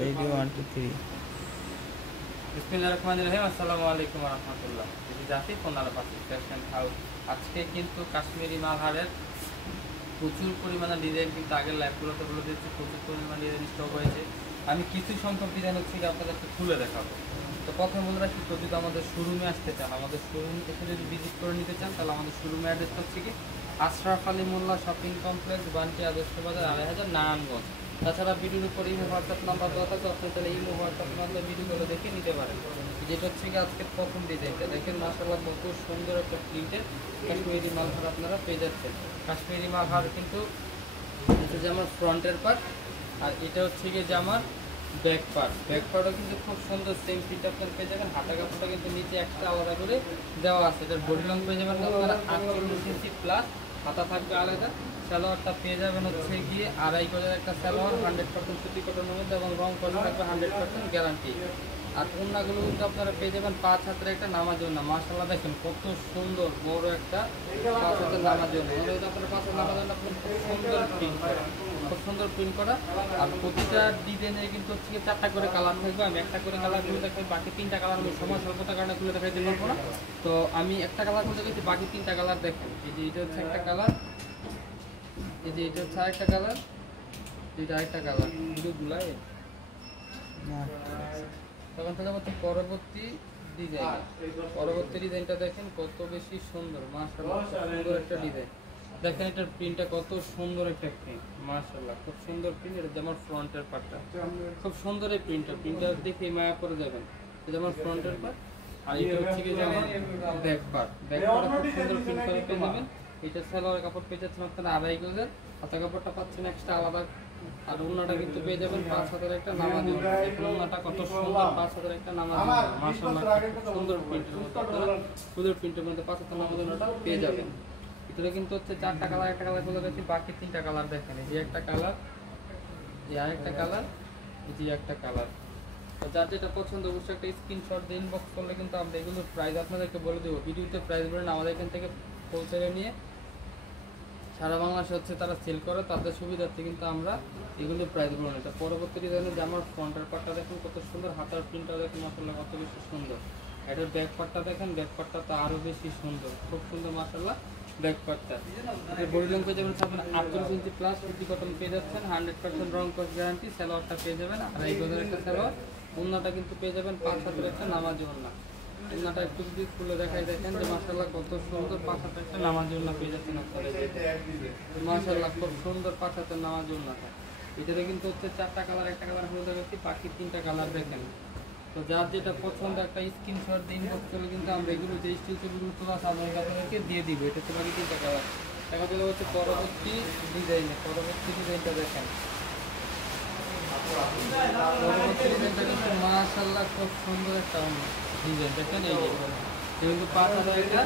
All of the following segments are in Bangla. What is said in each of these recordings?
রেডি 1 2 3। বিসমিল্লাহির রহমানির রহিম। আসসালামু আলাইকুম ওয়া রাহমাতুল্লাহ। আমি জাফি 15 ফ্যাশন হাউস। আজকে কিন্তু কাশ্মীরি মালহারের প্রচুর পরিমাণে ডিজাইন, কিন্তু আগের লাইভগুলোতে বলে দিচ্ছি প্রচুর পরিমাণে ডিজাইন স্টক হয়েছে। আমি কিছু সংখ্যক ডিজাইন হচ্ছে আপনাদেরকে খুলে দেখাবো। তো প্রথমে বলে রাখি, যদি আমাদের শোরুমে আসতে চান, আমাদের শোরুম থেকে যদি ভিজিট করে নিতে চান, তাহলে আমাদের শোরুমে অ্যাড্রেস হচ্ছে কি আশরাফ আলী মোল্লা শপিং কমপ্লেক্স, বান্টি আদর্শ বাজার, ২৮০০ নারায়ণগঞ্জ। তাছাড়া ভিডিওর উপর ইমো হোয়াটসঅ্যাপ নাম্বার দেওয়া থাকে, আপনি তাহলে ইমো হোয়াটসঅ্যাপ নাম্বার ভিডিও করে দেখে নিতে পারেন। যেটা হচ্ছে কি আজকের প্রথম ডিজাইনটা দেখেন, মাশাআল্লাহ কত সুন্দর একটা প্রিন্টের কাশ্মীরি মালহার আপনারা পেয়ে যাচ্ছেন। কাশ্মীরি মালহার কিন্তু এটা যে আমার ফ্রন্টের পার্ট, আর এটা হচ্ছে গিয়ে যে আমার ব্যাক পার্টও কিন্তু খুব সুন্দর সেম প্রিন্ট আপনারা পেয়ে যাবেন। হাতা কাপড়টা কিন্তু নিচে একটা আলাদা করে দেওয়া আছে। এটার বডি লং পেয়ে যাবেন আপনারা 48 ইঞ্চি প্লাস, হাতা থাকবে আলাদা। সালোয়ারটা পেয়ে যাবেন হচ্ছে গিয়ে 2.5 গজের একটা সালোয়ার, 100% সুতি কটনের মধ্যে, এবং রং করা থাকবে 100% গ্যারান্টি। আর ওড়নাগুলো কিন্তু আপনারা পেয়ে যাবেন 5 হাতের একটা নামাজ ওড়না। মাশাআল্লাহ দেখেন কত সুন্দর বড় একটা 5 হাতের নামাজ ওড়না। আপনারা 5 হাতের নামাজ ওড়না খুব সুন্দর প্রিন্ট করা, খুব সুন্দর প্রিন্ট করা। আর প্রতিটা ডিজাইনে কিন্তু হচ্ছে 4টা করে কালার থাকবে। আমি একটা করে কালার খুলে দেখাই, বাকি 3টা কালার আমি সময় স্বল্পতার কারণে খুলে দেখাইতে পারবো না। তো আমি একটা কালার খুলে দেখাচ্ছি, বাকি 3টা কালার দেখেন। এই যে এটা হচ্ছে একটা কালার, এই যে এটা হচ্ছে আরেকটা কালার, এটা আরেকটা কালার। ভিডিওগুলাই তখন থেকে হচ্ছে পরবর্তী ডিজাইন। পরবর্তী ডিজাইনটা দেখেন কত বেশি সুন্দর, মাশাআল্লাহ সুন্দর একটা ডিজাইন। দেখেন এটার প্রিন্টটা কত সুন্দর একটা প্রিন্ট, মাশাআল্লাহ খুব সুন্দর প্রিন্ট। এটা যেমন ফ্রন্টের পার্টটা খুব সুন্দর, এই প্রিন্টটা দেখে মায়া করে যাবেন। এটা যেমন ফ্রন্টের পার্ট, আর এটা হচ্ছে কি যেমন ব্যাক পার্ট খুব সুন্দর প্রিন্ট করে পেয়ে যাবেন। এটা সালোয়ার কাপড় পেয়ে যাচ্ছেন আপনারা 2.5 গজের, হাতা কাপড়টা পাচ্ছেন এক্সট্রা আলাদা। আর ওড়নাটা কিন্তু পেয়ে যাবেন 5 হাতের একটা নামাজ ওড়না। দেখুন ওড়নাটা কত সুন্দর, 5 হাতের একটা নামাজ ওড়না, মাশাআল্লাহ সুন্দর প্রিন্টের মধ্যে আপনারা সুন্দর প্রিন্টের মধ্যে 5 হাতের নামাজ ওড়নাটা পেয়ে যাবেন। ভিতরে কিন্তু হচ্ছে 4টা কালার, একটা কালার বলে গেছি, বাকি 3টা কালার দেখেন। এই যে একটা কালার, এই আরেকটা কালার, এই যে একটা কালার। তো যার যেটা পছন্দ অবশ্যই একটা স্ক্রিনশট দিয়ে ইনবক্স করলে কিন্তু আমরা এগুলোর প্রাইস আপনাদেরকে বলে দেবো। ভিডিওতে প্রাইস বলেন, আমাদের এখান থেকে হোলসেলে নিয়ে সারা বাংলাদেশে হচ্ছে তারা সেল করে, তাদের সুবিধার্থে কিন্তু আমরা এগুলো প্রাইস বলেন। এটা পরবর্তী ডিজাইনের জামার ফ্রন্টের পার্টটা দেখুন কত সুন্দর, হাতার প্রিন্টটা দেখুন মাশাআল্লাহ কত বেশি সুন্দর। এটার ব্যাক পার্টটা দেখেন, ব্যাক পার্টটা তো আরও বেশি সুন্দর, খুব সুন্দর মাশাআল্লাহ ব্যাক পার্টটা। এটা বডি লং পেয়ে যাবেন আপনার 48 ইঞ্চি প্লাস, সুতি কটন পেয়ে যাচ্ছেন, 100% রং কস গ্যারান্টি। সালোয়ারটা পেয়ে যাবেন 2.5 গজের একটা সালোয়ার। ওড়নাটা কিন্তু পেয়ে যাবেন 5 হাতের একটা নামাজি ওড়না। ওড়নাটা একটু যদি খুলে দেখাই, দেখেন যে মাশাআল্লাহ কত সুন্দর 5 হাতের একটা নামাজি ওড়না পেয়ে যাচ্ছেন আপনারা। মাশাআল্লাহ খুব সুন্দর 5 হাতের নামাজি ওড়নাটা। এটাতে কিন্তু হচ্ছে 4টা কালার, একটা কালার হয়ে যাবে, বাকি 3টা কালার দেখেন। তো যার যেটা পছন্দ একটা স্ক্রিনশট দিয়ে ইনবক্স করলে কিন্তু আমরা এগুলো যে স্টিল ছবিগুলো তোলা আছে আপনাদেরকে দিয়ে দিব। এটা হচ্ছে বাকি 3টা কালার। দেখা গেলে হচ্ছে পরবর্তী ডিজাইনে, পরবর্তী ডিজাইনটা দেখেন। পরবর্তী ডিজাইনটা কিন্তু মাশাআল্লাহ খুব সুন্দর একটা ডিজাইন দেখেন। এই যে কিন্তু 5 হাজার একটা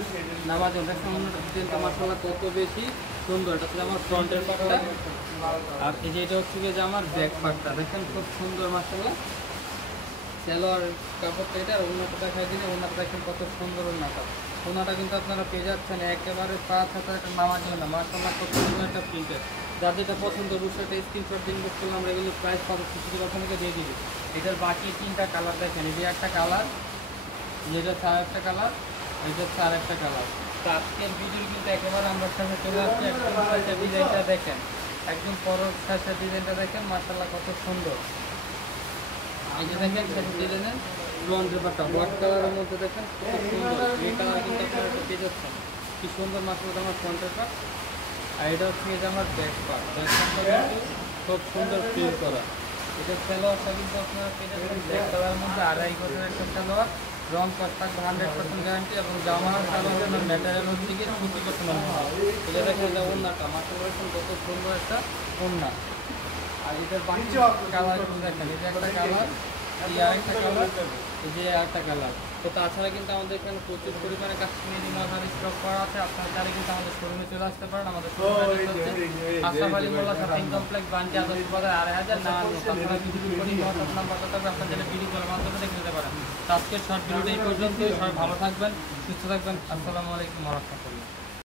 নামাজ দেখেন, ডিজাইনটা মাশাআল্লাহ কত বেশি সুন্দর। এটা হচ্ছে আমার ফ্রন্টের পার্টটা, আর এই যে এটা হচ্ছে যে আমার ব্যাক পার্টটা দেখেন খুব সুন্দর মাশাআল্লাহ। সালোয়ার কাপড়টা এটা, আর ওড়নাটা দেখাই দিলে ওড়নাটা দেখেন কত সুন্দর ওড়নাটা। ওড়নাটা কিন্তু আপনারা পেয়ে যাচ্ছেন একেবারে 5 হাজার একটা নামাজ ওড়না, মাশাআল্লাহ কত সুন্দর একটা প্রিন্টের। যার যেটা পছন্দ অবশ্যই একটা স্ক্রিনশট দিন করতে করলে আমরা এগুলো প্রাইস পাবো খুশি রকম থেকে দিয়ে দিবি। এটার বাকি 3টা কালার দেখেন। এই যে একটা কালার, যেটা হচ্ছে আর একটা কালার, এটা হচ্ছে আর একটা কালার। তো আজকের ভিডিও কিন্তু একেবারে আমরা সাথে চলে আসছি। একটা ডিজাইনটা দেখেন, একদম পরের সাথে ডিজাইনটা দেখেন মাশাআল্লাহ কত সুন্দর। এই যে দেখেন সাথে ডিজাইনের ব্লন্ড পেপারটা হোয়াইট কালারের মধ্যে দেখেন কত সুন্দর। এই কালার কিন্তু আপনারা একটা পেয়ে যাচ্ছেন, কি সুন্দর মাশাআল্লাহ আমার ফ্রন্টের পার্ট। আর এটা হচ্ছে যে আমার ব্যাক পার্ট, ব্যাক পার্টটা কিন্তু খুব সুন্দর প্রিন্ট করা। এটা সালোয়ারটা কিন্তু আপনারা পেয়ে যাবেন ব্ল্যাক কালারের মধ্যে 2.5 গজের একটা সালোয়ার, রং কস থাকবে 100% গ্যারান্টি, এবং জামার সালোয়ারের ম্যাটেরিয়াল হচ্ছে গিয়ে সুতি কটনের মধ্যে। এটা দেখেন এটা ওড়নাটা মাশাআল্লাহ কত সুন্দর একটা ওড়না। আর এটার বাকি কালার দেখেন, এই যে একটা কালার, এই আরেকটা কালার, এই যে আরেকটা কালার। তো তাছাড়া কিন্তু আমাদের এখানে প্রচুর পরিমাণে কাশ্মীরি মালহার স্টক করা আছে। আপনারা চাইলে কিন্তু আমাদের শোরুমে চলে আসতে পারেন। আমাদের শোরুমে হচ্ছে আশরাফ আলী মোল্লা শপিং কমপ্লেক্স, বান্টি আদর্শ বাজার, ২৮০০ নারায়ণগঞ্জ। আপনারা ভিডিও করে হোয়াটসঅ্যাপ নাম্বারটা থাকবে, আপনারা চাইলে ভিডিও কলের মাধ্যমে দেখে নিতে পারেন। তো আজকের শর্ট ভিডিওটা এই পর্যন্তই। সবাই ভালো থাকবেন, সুস্থ থাকবেন। আসসালামু আলাইকুম ওয়া রাহমাতুল্লাহ।